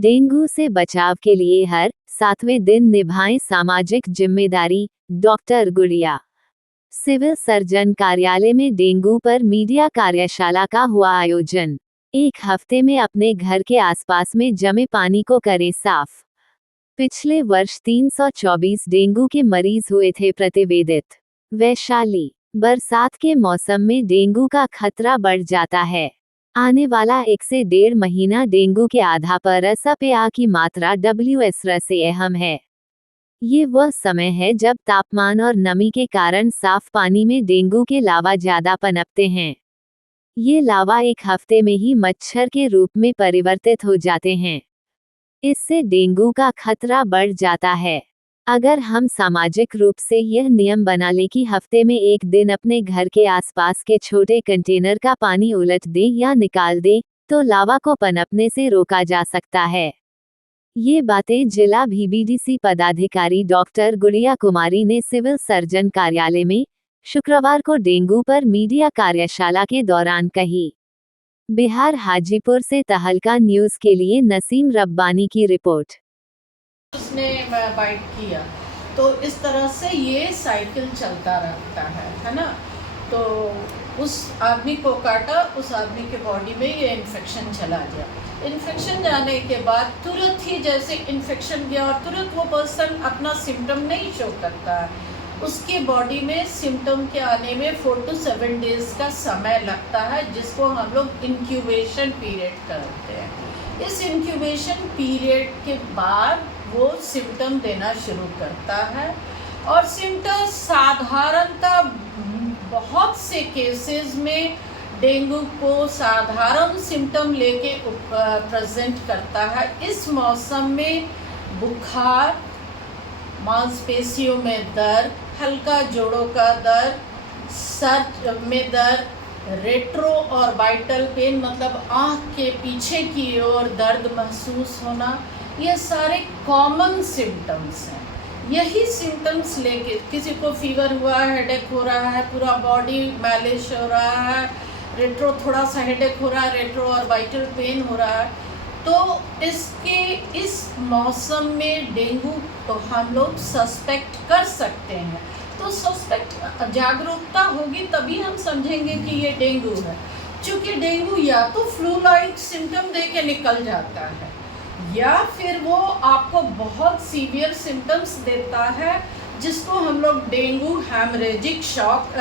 Dengue से बचाव के लिए हर 7वें दिन निभाएं सामाजिक जिम्मेदारी। डॉक्टर गुड़िया। सिविल सर्जन कार्यालय में डेंगू पर मीडिया कार्यशाला का हुआ आयोजन। एक हफ्ते में अपने घर के आसपास में जमे पानी को करें साफ। पिछले वर्ष 324 डेंगू के मरीज हुए थे प्रतिवेदित। वैशाली। बरसात के मौसम में डेंगू का खतरा बढ़ जाता है। आने वाला 1 से 1.5 महीना डेंगू के आधा पर SPA की मात्रा WS से अहम है। ये वह समय है जब तापमान और नमी के कारण साफ पानी में डेंगू के लावा ज्यादा पनपते हैं। ये लावा एक हफ्ते में ही मच्छर के रूप में परिवर्तित हो जाते हैं। इससे डेंगू का खतरा बढ़ जाता है। अगर हम सामाजिक रूप से यह नियम बना लें कि हफ्ते में 1 दिन अपने घर के आसपास के छोटे कंटेनर का पानी उलट दें या निकाल दें, तो लावा को पनपने से रोका जा सकता है। ये बातें जिला BBDC पदाधिकारी डॉक्टर गुड़िया कुमारी ने सिविल सर्जन कार्यालय में शुक्रवार को डेंगू पर मीडिया कार्यशाला के दौरान कही। बिहार हाजीपुर से तहलका न्यूज के लिए नसीम रब्बानी की रिपोर्ट। उसने बाइट किया तो इस तरह से ये साइकिल चलता रहता है ना। तो उस आदमी को काटा, उस आदमी के बॉडी में ये इन्फेक्शन चला गया। इन्फेक्शन जाने के बाद तुरंत ही जैसे इन्फेक्शन गया और तुरंत वो पर्सन अपना सिम्टम नहीं शो करता है, उसके बॉडी में सिम्टम के आने में 4 to 7 डेज का समय लगता है, जिसको हम लोग इंक्यूबेशन पीरियड करते हैं। इस इंक्यूबेशन पीरियड के बाद वो सिम्टम देना शुरू करता है और सिम्टम साधारणतः बहुत से केसेस में डेंगू को साधारण सिम्टम लेके प्रेजेंट करता है। इस मौसम में बुखार, मांसपेशियों में दर्द, हल्का जोड़ों का दर्द, सर में दर्द, रेट्रो और वाइटल पेन मतलब आँख के पीछे की ओर दर्द महसूस होना, ये सारे कॉमन सिम्टम्स हैं। यही सिम्टम्स लेके किसी को फीवर हुआ है, हेडेक हो रहा है, पूरा बॉडी मैलिश हो रहा है, रेट्रो थोड़ा सा हेडेक हो रहा है, रेट्रो और वाइटल पेन हो रहा है, तो इस मौसम में डेंगू तो हम लोग सस्पेक्ट कर सकते हैं। तो सस्पेक्ट जागरूकता होगी तभी हम समझेंगे कि ये डेंगू है। क्योंकि डेंगू या तो फ्लू लाइक सिम्टम दे के निकल जाता है या फिर वो आपको बहुत सीवियर सिम्टम्स देता है, जिसको हम लोग डेंगू हेमरेजिक शॉक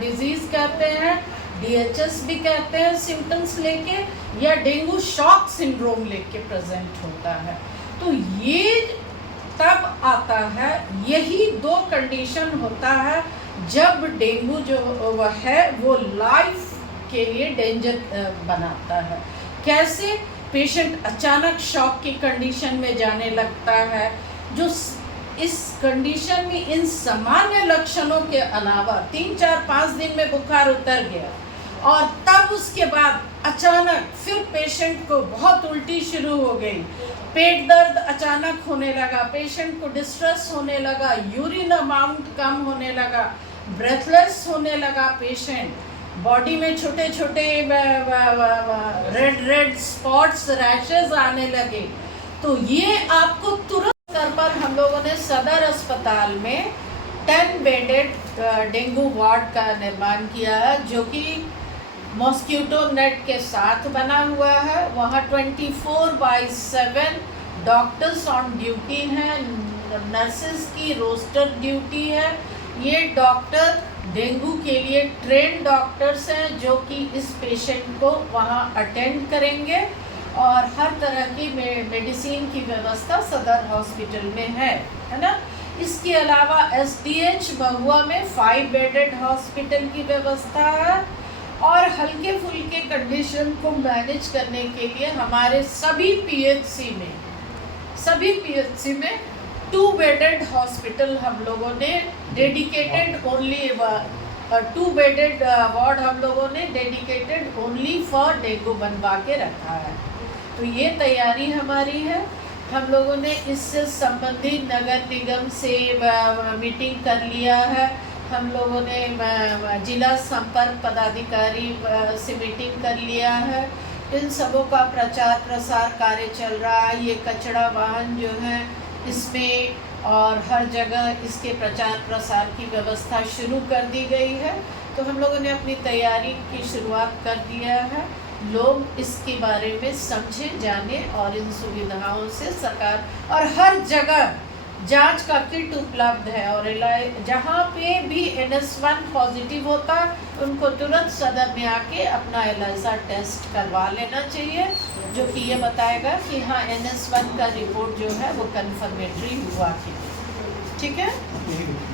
डिजीज़ कहते हैं, DHS भी कहते हैं सिम्टम्स लेके, या डेंगू शॉक सिंड्रोम लेके प्रेजेंट होता है। तो ये तब आता है, यही 2 कंडीशन होता है जब डेंगू जो है वो लाइफ के लिए डेंजर बनाता है। कैसे? पेशेंट अचानक शॉक की कंडीशन में जाने लगता है, जो इस कंडीशन में इन सामान्य लक्षणों के अलावा 3, 4, 5 दिन में बुखार उतर गया और तब उसके बाद अचानक फिर पेशेंट को बहुत उल्टी शुरू हो गई, पेट दर्द अचानक होने लगा, पेशेंट को डिस्ट्रेस होने लगा, यूरिन अमाउंट कम होने लगा, ब्रेथलेस होने लगा पेशेंट, बॉडी में छोटे छोटे रेड स्पॉट्स, रैशेज आने लगे। तो ये आपको तुरंत स्तर पर हम लोगों ने सदर अस्पताल में 10 बेडेड डेंगू वार्ड का निर्माण किया है, जो कि मॉस्किटो नेट के साथ बना हुआ है। वहाँ 24/7 डॉक्टर्स ऑन ड्यूटी हैं, नर्सेज की रोस्टर ड्यूटी है। ये डॉक्टर डेंगू के लिए ट्रेन डॉक्टर्स हैं, जो कि इस पेशेंट को वहाँ अटेंड करेंगे और हर तरह की मेडिसिन की व्यवस्था सदर हॉस्पिटल में है ना। इसके अलावा SDH महुआ में 5 बेडेड हॉस्पिटल की व्यवस्था है और हल्के फुल्के कंडीशन को मैनेज करने के लिए हमारे सभी PHC में 2 बेडेड हॉस्पिटल हम लोगों ने डेडिकेटेड ओनली 2 बेडेड वार्ड हम लोगों ने डेडिकेटेड ओनली फॉर डेंगू बनवा के रखा है। तो ये तैयारी हमारी है। हम लोगों ने इससे संबंधित नगर निगम से मीटिंग कर लिया है। हम लोगों ने जिला संपर्क पदाधिकारी से मीटिंग कर लिया है। इन सबों का प्रचार प्रसार कार्य चल रहा है। ये कचरा वाहन जो है इसमें और हर जगह इसके प्रचार प्रसार की व्यवस्था शुरू कर दी गई है। तो हम लोगों ने अपनी तैयारी की शुरुआत कर दिया है। लोग इसके बारे में समझे, जाने और इन सुविधाओं से सरकार और हर जगह जांच का किट उपलब्ध है। और जहाँ पे भी NS1 पॉजिटिव होता उनको तुरंत सदर में आके अपना ELISA टेस्ट करवा लेना चाहिए, जो कि ये बताएगा कि हाँ NS1 का रिपोर्ट जो है वो कन्फर्मेटरी हुआ कि नहीं। ठीक है।